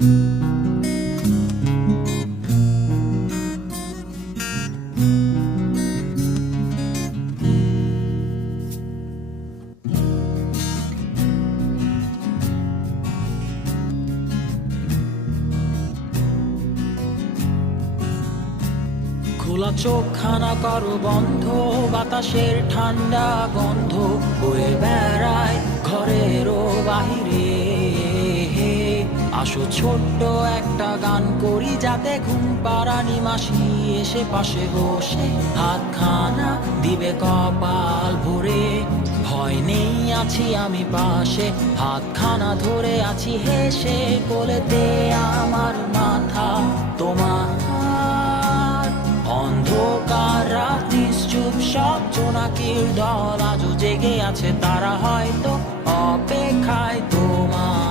খোলা চোখখানা করো বন্ধ, বাতাসের ঠান্ডা গন্ধ বয়ে বেড়ায় ঘরেরও বাহিরে। আসো ছোট্ট একটা গান করি, যাতে ঘুম পাড়ানি মাসি এসে পাশে বসে হাতখানা দিবে কপাল ভরে। ভয় নেই, আছি আমি পাশে, হাতখানা ধরে আছি হেসে, কোলেতে আমার মাথা তোমার। অন্ধকার রাত নিশ্চুপ, সব জোনাকির দল আজও জেগে আছে, তারা হয়তো অপেক্ষায় তোমার।